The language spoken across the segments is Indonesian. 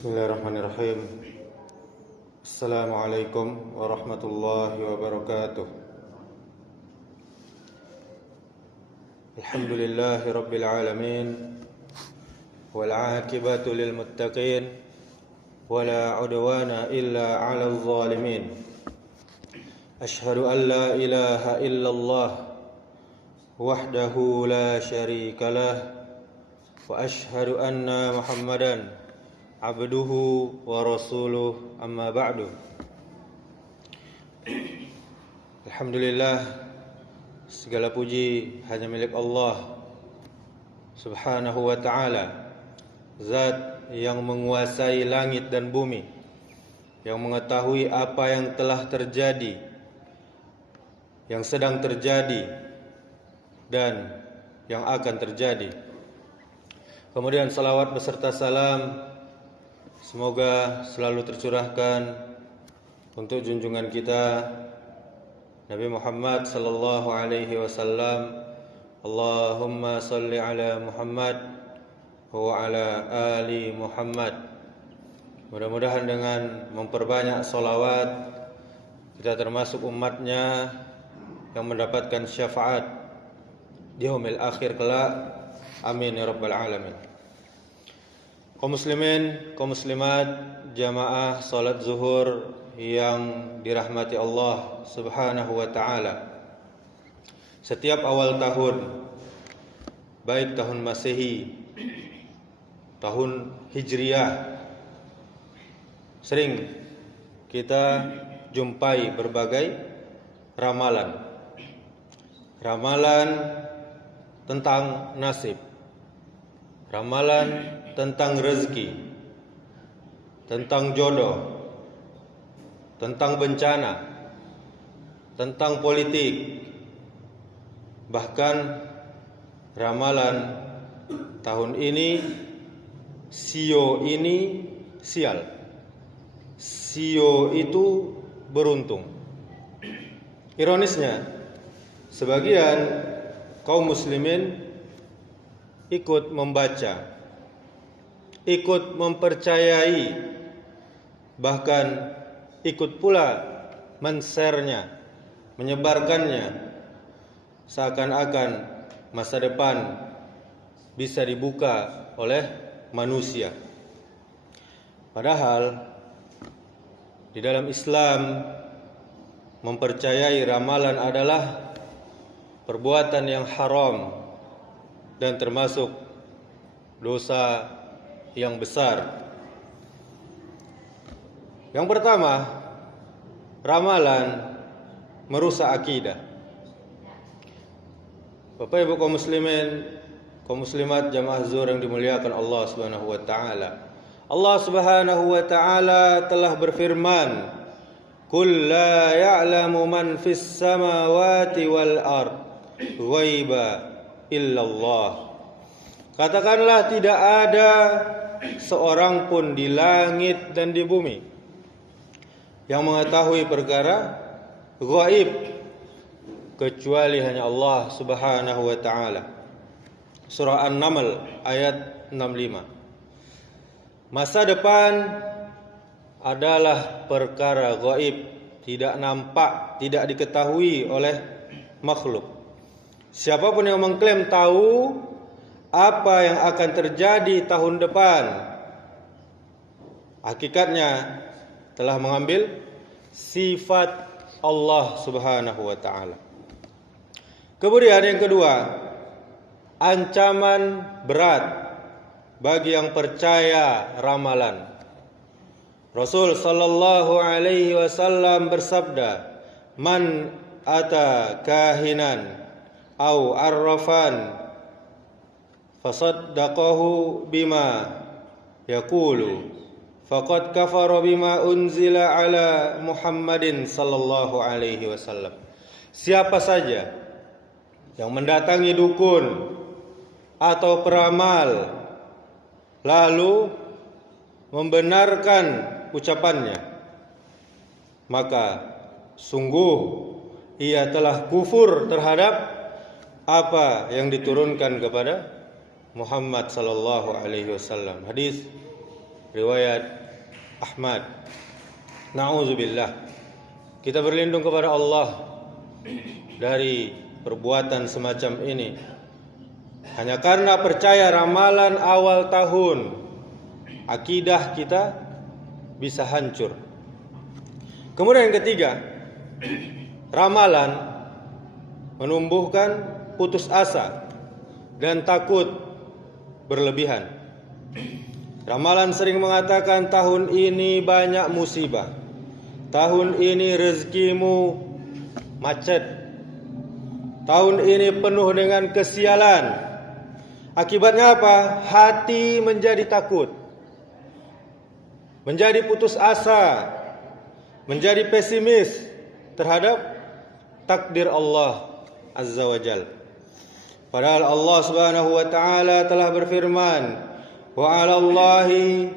Bismillahirrahmanirrahim. Assalamualaikum warahmatullahi wabarakatuh. Alhamdulillahi rabbil alamin, wal aqibatu lil muttaqin, wala udwana illa 'alal zalimin. Ashhadu an la ilaha illallah wahdahu la syarika lah, wa ashhadu anna Muhammadan abduhu wa rasuluh, amma ba'du. Alhamdulillah, segala puji hanya milik Allah subhanahu wa ta'ala, zat yang menguasai langit dan bumi, yang mengetahui apa yang telah terjadi, yang sedang terjadi, dan yang akan terjadi. Kemudian salawat beserta salam semoga selalu tercurahkan untuk junjungan kita Nabi Muhammad sallallahu alaihi wasallam. Allahumma salli ala Muhammad wa ala ali Muhammad. Mudah-mudahan dengan memperbanyak salawat kita termasuk umatnya yang mendapatkan syafaat di yaumil akhir kelak. Amin ya rabbal alamin. Kaum muslimin, kaum muslimat, jamaah salat zuhur yang dirahmati Allah subhanahu wa ta'ala. Setiap awal tahun, baik tahun Masehi, tahun Hijriah, sering kita jumpai berbagai ramalan. Ramalan tentang nasib, ramalan tentang rezeki, tentang jodoh, tentang bencana, tentang politik, bahkan ramalan tahun ini sio ini sial, sio itu beruntung. Ironisnya, sebagian kaum muslimin ikut membaca, ikut mempercayai, bahkan ikut pula men-share-nya, menyebarkannya, seakan-akan masa depan bisa dibuka oleh manusia. Padahal di dalam Islam mempercayai ramalan adalah perbuatan yang haram dan termasuk dosa yang besar. Yang pertama, ramalan merusak akidah. Bapak Ibu kaum muslimin, kaum muslimat, jamaah zuhur yang dimuliakan Allah Subhanahu wa taala. Allah Subhanahu wa taala telah berfirman, "Qul la ya'lamu man fis samawati wal ard ghaiba illallah." Katakanlah, tidak ada seorang pun di langit dan di bumi yang mengetahui perkara gaib kecuali hanya Allah Subhanahu wa taala. Surah An-Naml ayat 65. Masa depan adalah perkara gaib, tidak nampak, tidak diketahui oleh makhluk. Siapapun yang mengklaim tahu apa yang akan terjadi tahun depan, hakikatnya telah mengambil sifat Allah Subhanahu wa taala. Kemudian yang kedua, ancaman berat bagi yang percaya ramalan. Rasul sallallahu alaihi wasallam bersabda, "Man ata kahinan au arrafan fasaddaqahu bima yaqulu faqad kafara bima unzila ala Muhammadin sallallahu alaihi wasallam." Siapa saja yang mendatangi dukun atau peramal lalu membenarkan ucapannya, maka sungguh ia telah kufur terhadap apa yang diturunkan kepada Muhammad sallallahu alaihi wasallam. Hadis riwayat Ahmad. Na'udzubillah. Kita berlindung kepada Allah dari perbuatan semacam ini. Hanya karena percaya ramalan awal tahun, akidah kita bisa hancur. Kemudian yang ketiga, ramalan menumbuhkan putus asa dan takut berlebihan. Ramalan sering mengatakan tahun ini banyak musibah, tahun ini rezekimu macet, tahun ini penuh dengan kesialan. Akibatnya apa? Hati menjadi takut, menjadi putus asa, menjadi pesimis terhadap takdir Allah Azza wa Jal. Padahal Allah Subhanahu wa taala telah berfirman, wa 'alallahi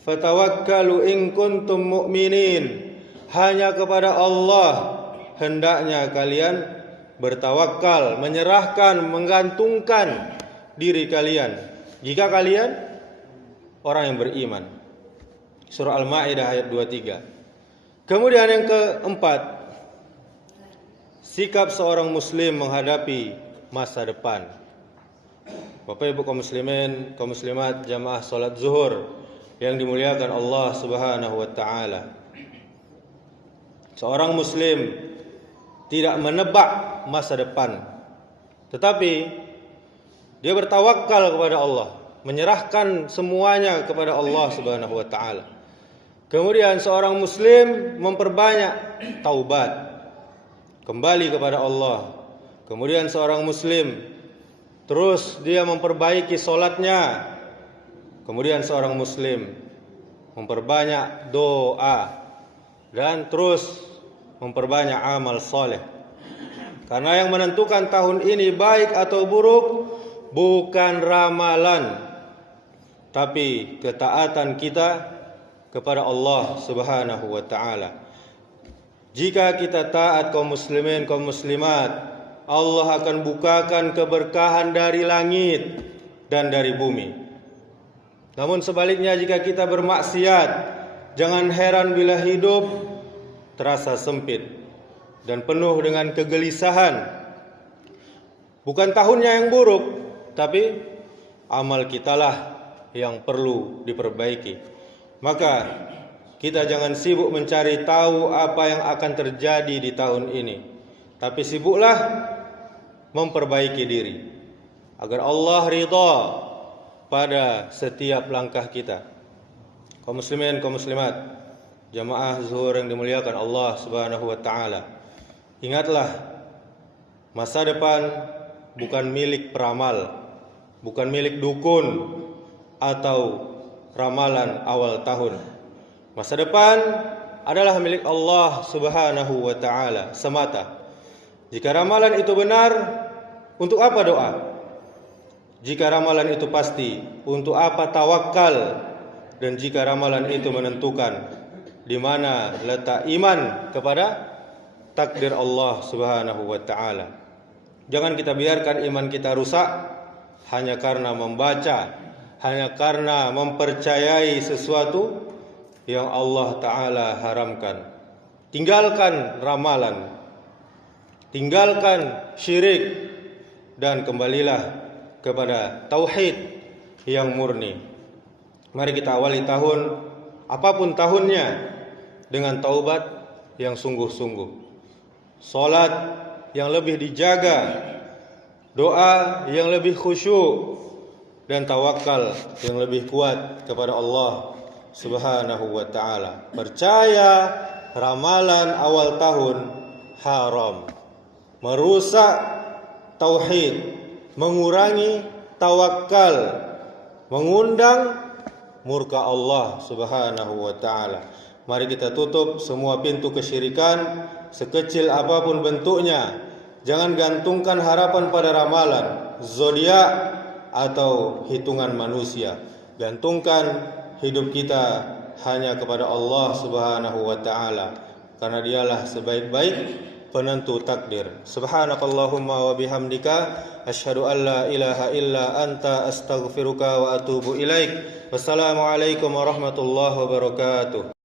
fatawakkalu in kuntum mu'minin. Hanya kepada Allah hendaknya kalian bertawakal, menyerahkan, menggantungkan diri kalian jika kalian orang yang beriman. Surah Al-Maidah ayat 23. Kemudian yang keempat, sikap seorang muslim menghadapi masa depan. Bapak Ibu kaum muslimin, kaum muslimat, jamaah salat zuhur yang dimuliakan Allah Subhanahu wa taala. Seorang muslim tidak menebak masa depan, tetapi dia bertawakal kepada Allah, menyerahkan semuanya kepada Allah Subhanahu wa taala. Kemudian seorang muslim memperbanyak taubat, kembali kepada Allah. Kemudian seorang muslim terus dia memperbaiki solatnya. Kemudian seorang muslim memperbanyak doa dan terus memperbanyak amal soleh. Karena yang menentukan tahun ini baik atau buruk bukan ramalan, tapi ketaatan kita kepada Allah Subhanahu wa taala. Jika kita taat kaum muslimin, kaum muslimat, Allah akan bukakan keberkahan dari langit dan dari bumi. Namun sebaliknya jika kita bermaksiat, jangan heran bila hidup terasa sempit dan penuh dengan kegelisahan. Bukan tahunnya yang buruk, tapi amal kitalah yang perlu diperbaiki. Maka kita jangan sibuk mencari tahu apa yang akan terjadi di tahun ini, tapi sibuklah memperbaiki diri agar Allah ridha pada setiap langkah kita. Kaum muslimin, kaum muslimat, jamaah zuhur yang dimuliakan Allah Subhanahu wa taala. Ingatlah, masa depan bukan milik peramal, bukan milik dukun atau ramalan awal tahun. Masa depan adalah milik Allah Subhanahu wa taala semata. Jika ramalan itu benar, untuk apa doa? Jika ramalan itu pasti, untuk apa tawakal? Dan jika ramalan itu menentukan, di mana letak iman kepada takdir Allah Subhanahu wa taala. Jangan kita biarkan iman kita rusak hanya karena membaca, hanya karena mempercayai sesuatu yang Allah taala haramkan. Tinggalkan ramalan, tinggalkan syirik, dan kembalilah kepada tauhid yang murni. Mari kita awali tahun, apapun tahunnya, dengan taubat yang sungguh-sungguh, salat yang lebih dijaga, doa yang lebih khusyuk, dan tawakal yang lebih kuat kepada Allah Subhanahu wa taala. Percaya ramalan awal tahun haram, merusak tauhid, mengurangi tawakal, mengundang murka Allah Subhanahu wa taala. Mari kita tutup semua pintu kesyirikan sekecil apapun bentuknya. Jangan gantungkan harapan pada ramalan, zodiak atau hitungan manusia. Gantungkan hidup kita hanya kepada Allah Subhanahu wa taala, karena dialah sebaik-baik penentu takdir. Subhanakallahumma wa bihamdika asyhadu an la ilaha illa anta astaghfiruka wa atubu ilaik. Wassalamualaikum warahmatullahi wabarakatuh.